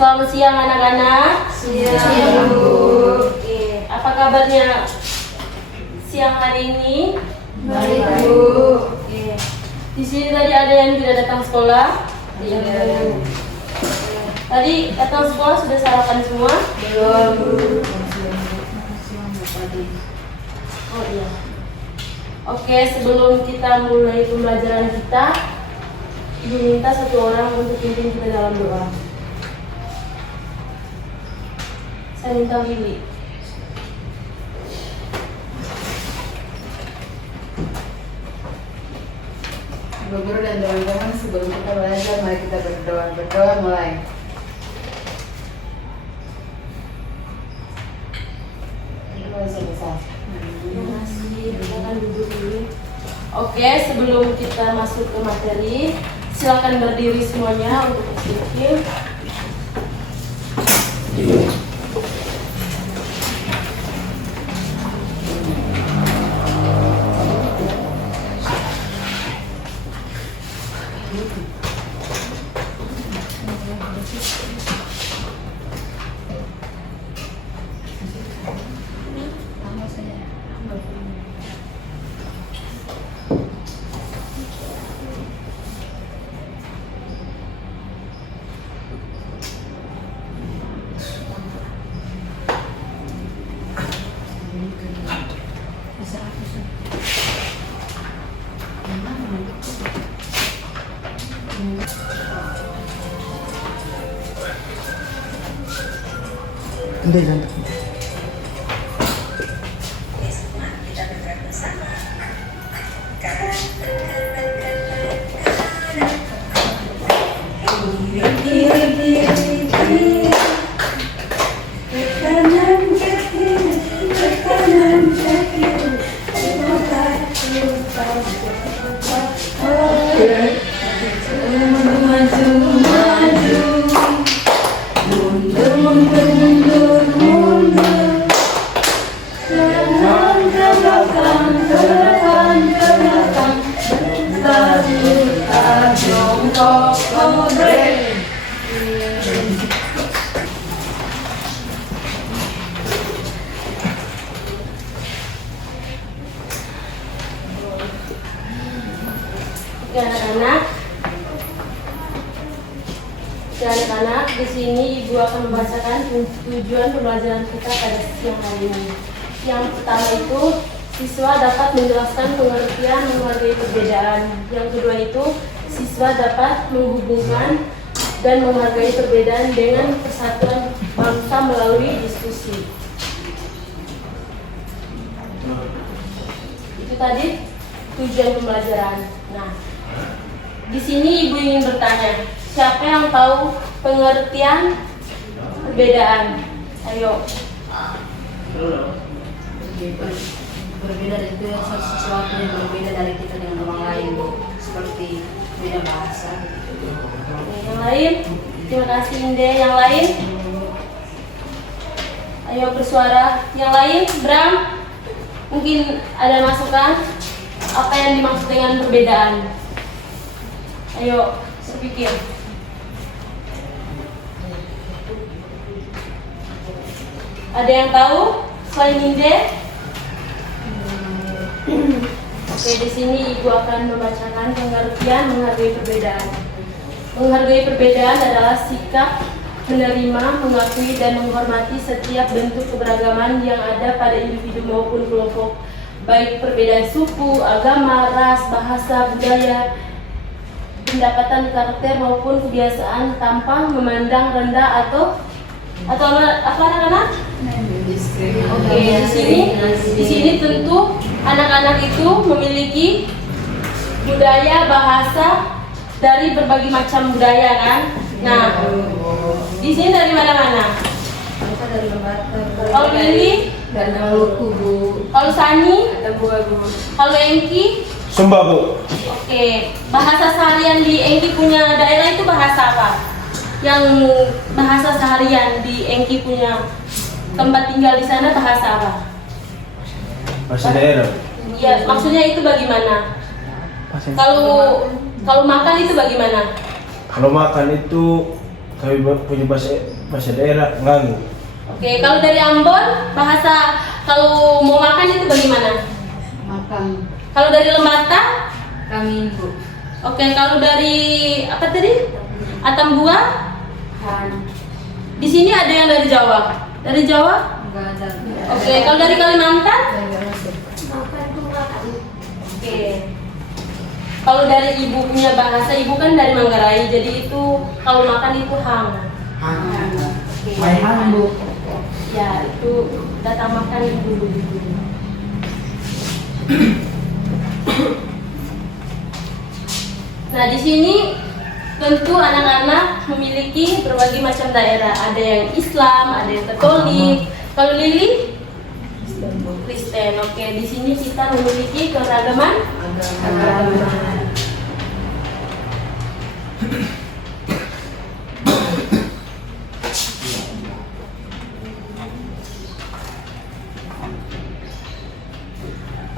Selamat siang anak-anak. Siang, Bu. Oke, apa kabarnya siang hari ini? Baik, Bu. Oke. Di sini tadi ada yang tidak datang sekolah? Iya. Tadi datang sekolah sudah sarapan semua? Belum, Bu. Oh iya. Oke, sebelum kita mulai pembelajaran kita, Ibu minta satu orang untuk pimpin kita dalam doa. Saya minta Willy. Bu Guru dan teman-teman, sebelum kita belajar, mari kita berdoa. Berdoa mulai. Terima kasih, silakan duduk dulu. Oke, sebelum kita masuk ke materi, silakan berdiri semuanya untuk berpikir. Hindi lang. Anak-anak, di sini Ibu akan membacakan tujuan pembelajaran kita pada siang hari ini. Yang pertama itu, siswa dapat menjelaskan pengertian menghargai perbedaan. Yang kedua itu, siswa dapat menghubungkan dan menghargai perbedaan dengan persatuan bangsa melalui diskusi. Itu tadi tujuan pembelajaran. Nah, di sini Ibu ingin bertanya, siapa yang tahu pengertian perbedaan? Ayo. Berbeda itu sesuatu yang berbeda dari kita dengan orang lain, Bu. Seperti beda bahasa. Oke, yang lain? Terima kasih Inde. Yang lain? Ayo bersuara. Yang lain? Bram? Mungkin ada masukan? Apa yang dimaksud dengan perbedaan? Ayo, berpikir. Ada yang tahu selain Inde? Oke, di sini Ibu akan membacakan pengertian menghargai perbedaan. Menghargai perbedaan adalah sikap menerima, mengakui dan menghormati setiap bentuk keberagaman yang ada pada individu maupun kelompok, baik perbedaan suku, agama, ras, bahasa, budaya, pendapatan, karakter maupun kebiasaan, tanpa memandang rendah atau apa anak-anak? Oke, di sini tentu anak-anak itu memiliki budaya, bahasa dari berbagai macam budaya kan. Nah, di sini dari mana-mana? Kita dari Batak. Kalau Lili, dari Maluku, Bu. kalau Sani, Ada Bu. kalau Engki. Sumba, Bu. Oke, bahasa seharian di Engki punya daerah itu bahasa apa? Yang bahasa seharian di Engki punya tempat tinggal di sana bahasa apa? Bahasa daerah. Iya, maksudnya itu bagaimana? Kalau makan itu bagaimana? Kalau makan itu Kami punya bahasa daerah nganggu. Oke, kalau dari Ambon bahasa kalau mau makan itu bagaimana? Makan Kalau dari Lembata? kami Bu. Oke, kalau dari apa tadi? Atambua? Han. Di sini ada yang dari Jawa. Dari Jawa? Enggak ada. Oke, kalau dari Kalimantan? Enggak masuk. Oke. Kalau dari ibu punya bahasa, ibu kan dari Manggarai, jadi itu kalau makan itu hang. Oke. Han Bu. Ya, itu data makan dulu. Nah, di sini tentu anak-anak memiliki berbagai macam daerah. Ada yang Islam, ada yang Katolik. Kalau Lili? Kristen. Oke, di sini kita memiliki keragaman agama.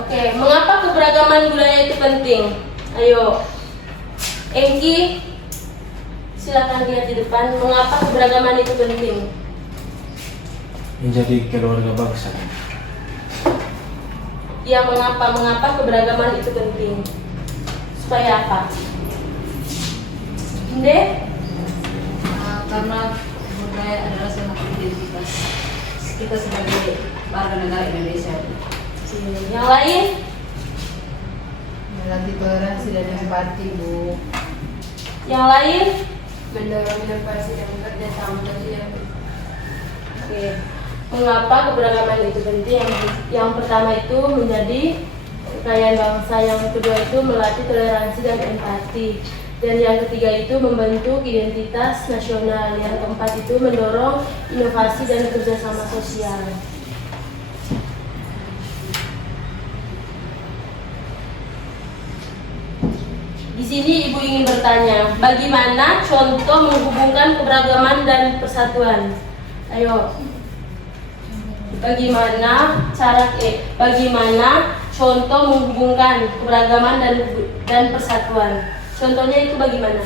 Oke, mengapa keberagaman budaya itu penting? Ayo, Engki, silakan lihat di depan. Mengapa keberagaman itu penting? Menjadi keluarga bangsa. Ya, mengapa keberagaman itu penting? Supaya apa? Inde? Karena budaya adalah salah satu identitas kita sebagai warga negara Indonesia. Yang lain? Melatih toleransi dan empati Bu. Yang lain? Mendorong inovasi dan bekerja sama sosial. Oke. Mengapa keberagaman itu penting? Yang pertama itu menjadi kekayaan bangsa, yang kedua itu melatih toleransi dan empati, dan yang ketiga itu membentuk identitas nasional, yang keempat itu mendorong inovasi dan kerjasama sosial. Di sini ibu ingin bertanya, bagaimana contoh menghubungkan keberagaman dan persatuan? Ayo. Bagaimana contoh menghubungkan keberagaman dan persatuan? Contohnya itu bagaimana?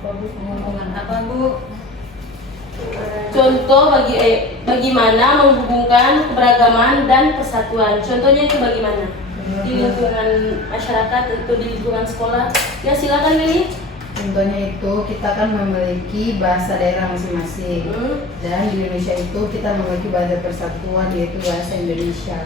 Menghubungkan apa Bu? Contoh bagaimana menghubungkan keberagaman dan persatuan? Contohnya itu bagaimana? Di lingkungan masyarakat atau di lingkungan sekolah? Ya, silakan Meli. Contohnya itu kita kan memiliki bahasa daerah masing-masing, dan di Indonesia itu kita memiliki bahasa persatuan yaitu bahasa Indonesia.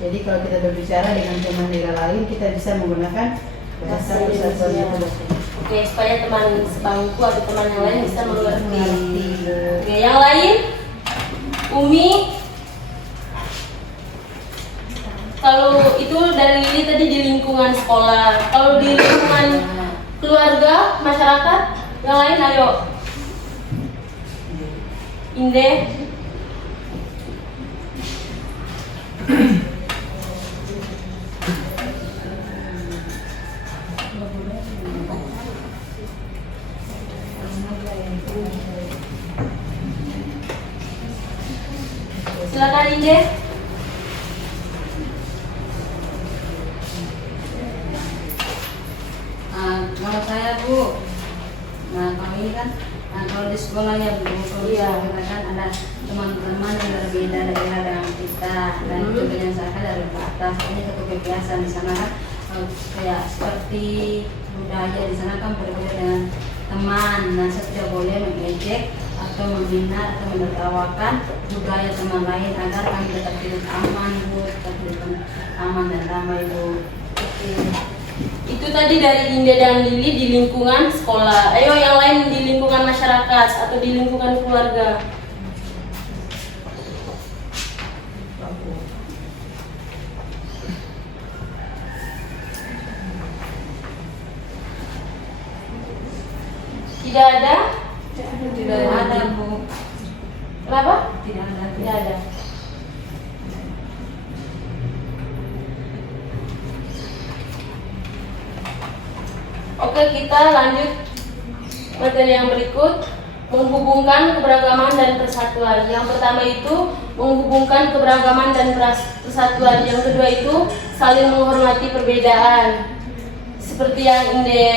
Jadi kalau kita berbicara dengan teman daerah lain, kita bisa menggunakan bahasa persatuan itu. Oke, supaya teman sebangku atau teman yang lain bisa mengerti. Oke, yang lain? Umi? Kalau itu dari Lili tadi di lingkungan sekolah. Kalau di lingkungan keluarga, masyarakat, yang lain ayo. Inde? Silakan Inde. Kalau saya Bu, nah kalau ini kan, kalau di sekolah ya Bu, kalau di sekolah kita kan ada teman-teman yang berbeda daerah dengan kita, dan itu berdasarkan dari ke atas. Ini satu kebiasaan di sana kan, kayak seperti budaya di sana kan berbeda dengan teman. Nah, saya tidak boleh mengejek atau menghina atau menertawakan budaya teman lain agar kami tetap hidup aman Bu, tetap hidup aman dan damai Bu. Itu tadi dari Inde dan Lili di lingkungan sekolah. Ayo yang lain di lingkungan masyarakat atau di lingkungan keluarga. Tidak ada? Tidak ada Bu. Kenapa? Tidak ada. Tidak ada. Oke, kita lanjut materi yang berikut, menghubungkan keberagaman dan persatuan. Yang pertama itu menghubungkan keberagaman dan persatuan. Yang kedua itu saling menghormati perbedaan. Seperti yang Inde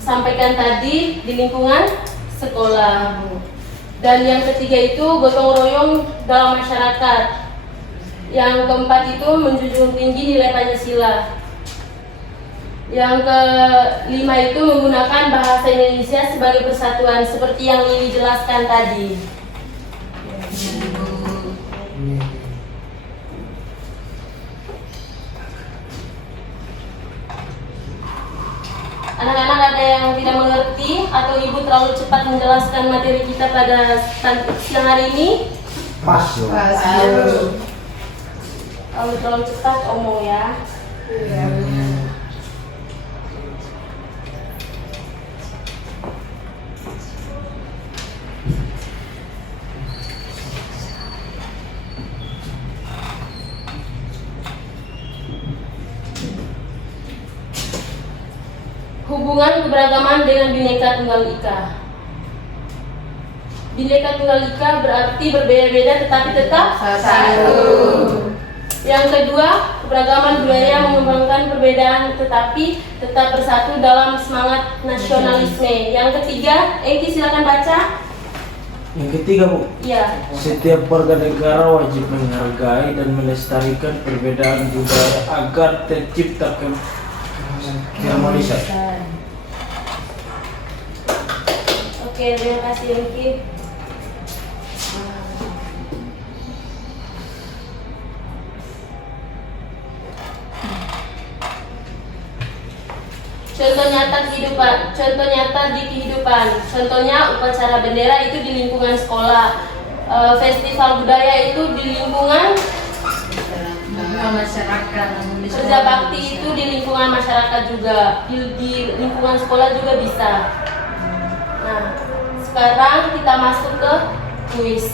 sampaikan tadi di lingkungan sekolah. Dan yang ketiga itu gotong royong dalam masyarakat. Yang keempat itu menjunjung tinggi nilai Pancasila. Yang kelima itu menggunakan bahasa Indonesia sebagai persatuan seperti yang Lili jelaskan tadi. Anak-anak ada yang tidak mengerti atau ibu terlalu cepat menjelaskan materi kita pada siang hari ini? Pas. Kalau terlalu cepat omong ya. Hubungan keberagaman dengan Bhinneka Tunggal Ika. Bhinneka Tunggal Ika berarti berbeda-beda tetapi tetap Satu. Yang kedua, keberagaman budaya mengembangkan perbedaan tetapi tetap bersatu dalam semangat nasionalisme. Yang ketiga, Engki silakan baca. Yang ketiga, Bu. Iya. Setiap warga negara wajib menghargai dan melestarikan perbedaan budaya agar tercipta keharmonisan. Oke, terima kasih Engki. Contoh nyata di kehidupan. Contohnya upacara bendera itu di lingkungan sekolah. Festival budaya itu di lingkungan masyarakat. kerja bakti itu di lingkungan masyarakat juga. Di lingkungan sekolah juga bisa. Nah, sekarang kita masuk ke kuis.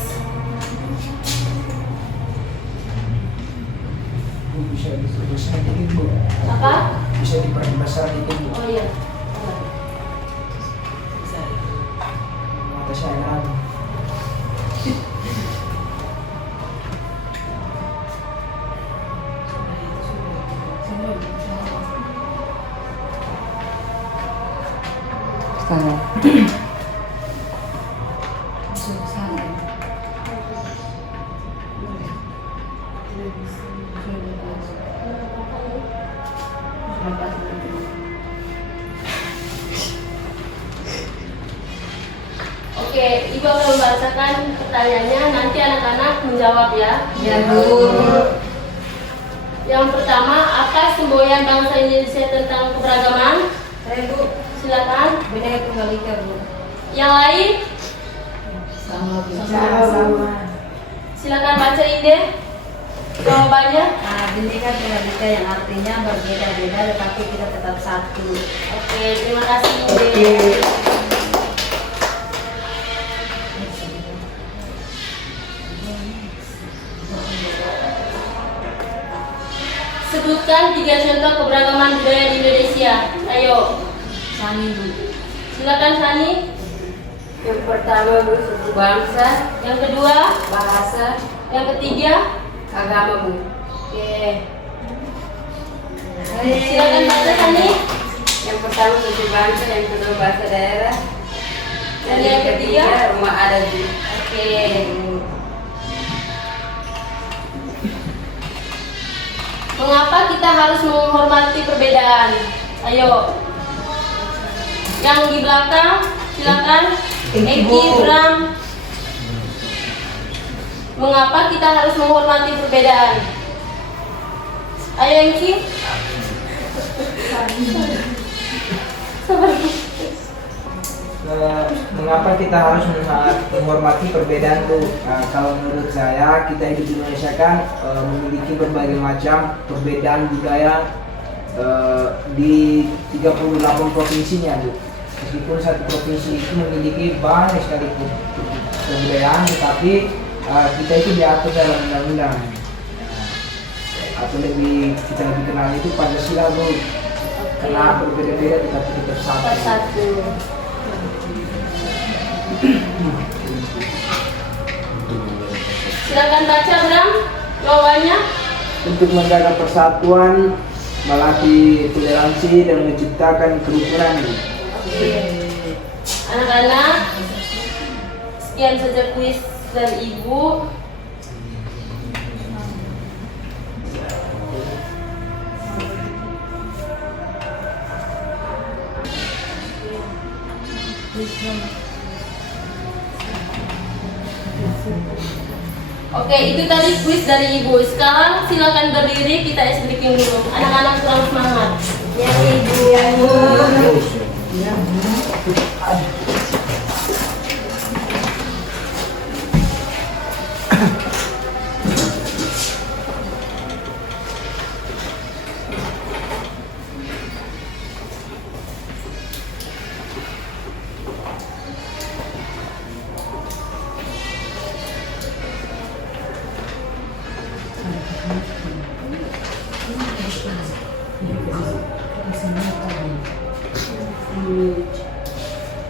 Bisa diperbesar dikit, Bu. Apa? Bisa diperbesar dikit, Bu. Oh iya. Mata saya. Oke, Ibu akan membacakan pertanyaannya, nanti anak-anak menjawab ya. Ya, Bu. Yang pertama, apa semboyan bangsa Indonesia tentang keberagaman? Saya, Bu. Silakan. Bhinneka Tunggal Ika, Bu. Yang lain, Sama. silakan baca Inde jawabannya. Bhinneka Tunggal Ika yang artinya berbeda-beda tetapi kita tetap satu. Oke, terima kasih Inde. Sebutkan 3 contoh keberagaman budaya di Indonesia. Ayo, Sani, Bu. silakan Sani. Yang pertama, Bu, suku bangsa, Yang kedua, bahasa, yang ketiga. agama, Bu. Oke. Silakan baca Sani. Yang pertama suku bangsa, yang kedua bahasa daerah, Dan yang ketiga? rumah adat, Bu. Oke. Mengapa kita harus menghormati perbedaan? Ayo. Yang di belakang, silakan. Eki, Bram. Mengapa kita harus menghormati perbedaan? Ayo Eki. Mengapa kita harus menghormati perbedaan, Bu? Kalau menurut saya, kita hidup di Indonesia kan memiliki berbagai macam perbedaan budaya di 38 provinsinya, Bu. Meskipun satu provinsi itu memiliki banyak sekali kebudayaan, tetapi kita itu diatur dalam undang-undang. Atau kita lebih kenal itu Pancasila, Bu. Karena berbeda-beda tetapi tetap satu. Persatu. Silakan baca Bram jawabannya. Untuk menjaga persatuan, melatih toleransi dan menciptakan kerukunan. Oke. Anak-anak, sekian saja kuis dari Ibu. Oke, itu tadi kuis dari Ibu. Sekarang silakan berdiri, kita ice breaking dulu. Anak-anak kurang semangat. Ya Ibu.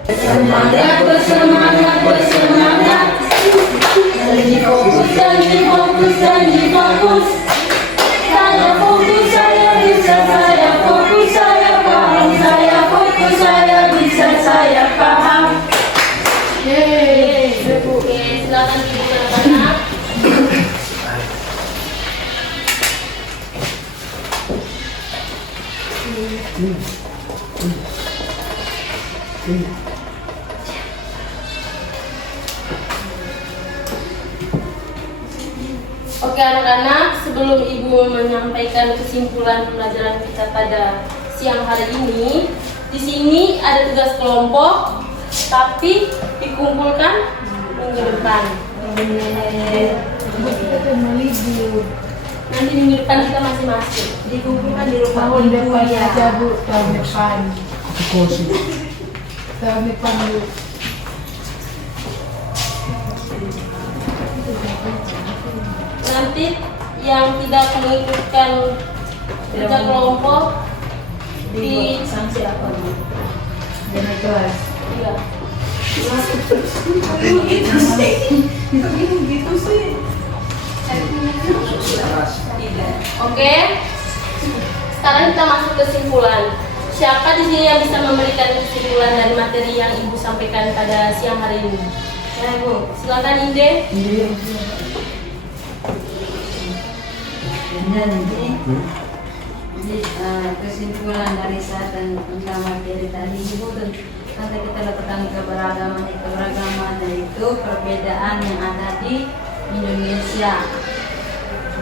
Semangat, bersemangat, bersemangat. Janji fokus, janji fokus, janji fokus. Saya fokus, saya bisa, saya fokus, saya paham. Saya fokus, saya bisa, saya paham. Yeay. Oke, silakan duduk anak-anak. Oke anak-anak, sebelum Ibu menyampaikan kesimpulan pembelajaran kita pada siang hari ini, di sini ada tugas kelompok, tapi dikumpulkan minggu depan. Kita kan mau libur. Nanti minggu depan kita masing-masing dikumpulkan di rumah Tahun Ibu depan ya. aja Bu, tahun depan. Tahun depan Bu. Nanti yang tidak mengikutkan kerja kelompok di sanksi apa Bu? Jangan kelas. iya. Oke. Sekarang kita masuk kesimpulan. Siapa di sini yang bisa memberikan kesimpulan dari materi yang Ibu sampaikan pada siang hari ini? Ya Bu. Silakan Inde. Dan jadi kesimpulan dari saya tentang materi tadi Ibu, nanti kita dapatkan keberagaman yaitu perbedaan yang ada di Indonesia.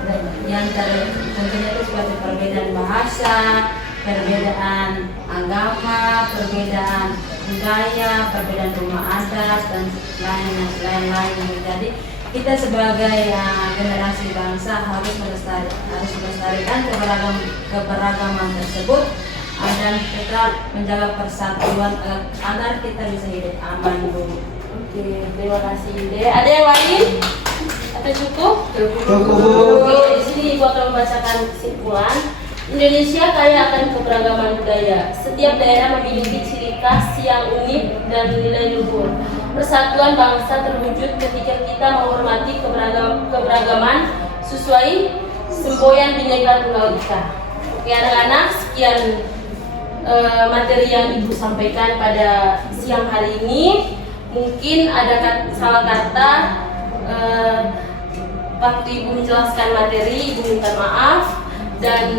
Dan yang tentunya itu seperti perbedaan bahasa, perbedaan agama, perbedaan budaya, perbedaan rumah adat dan lain-lain. Jadi kita sebagai generasi bangsa harus melestarikan keberagaman tersebut dan tetap menjaga persatuan agar kita bisa hidup aman dulu. Oke, terima kasih Inde. Ada yang lain? Atau cukup? Cukup. Oke, di sini Ibu akan membacakan kesimpulan. Indonesia kaya akan keberagaman budaya. Setiap daerah memiliki ciri khas yang unik dan nilai luhur. Persatuan bangsa terwujud ketika kita menghormati keberagaman sesuai semboyan Bhinneka Tunggal Ika. Oke anak-anak, sekian materi yang Ibu sampaikan pada siang hari ini. Mungkin ada salah kata waktu Ibu menjelaskan materi, Ibu minta maaf dan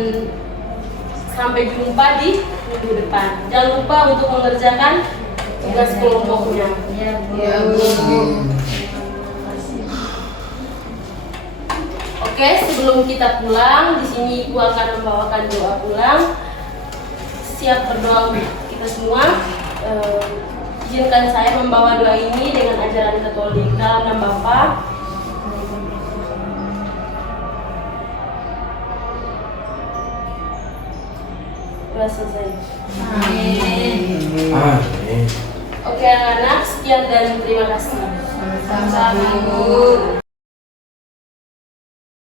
sampai jumpa di minggu depan. Jangan lupa untuk mengerjakan tugas kelompoknya. Ya Bu. Ya Bu. Oke, sebelum kita pulang, di sini Ibu akan membawakan doa pulang. Siap berdoa untuk kita semua. Izinkan saya membawa doa ini dengan ajaran Katolik. Dalam nama Bapa, sudah selesai. Amin. Amin. Oke anak-anak, sekian dan terima kasih. Sama-sama Bu.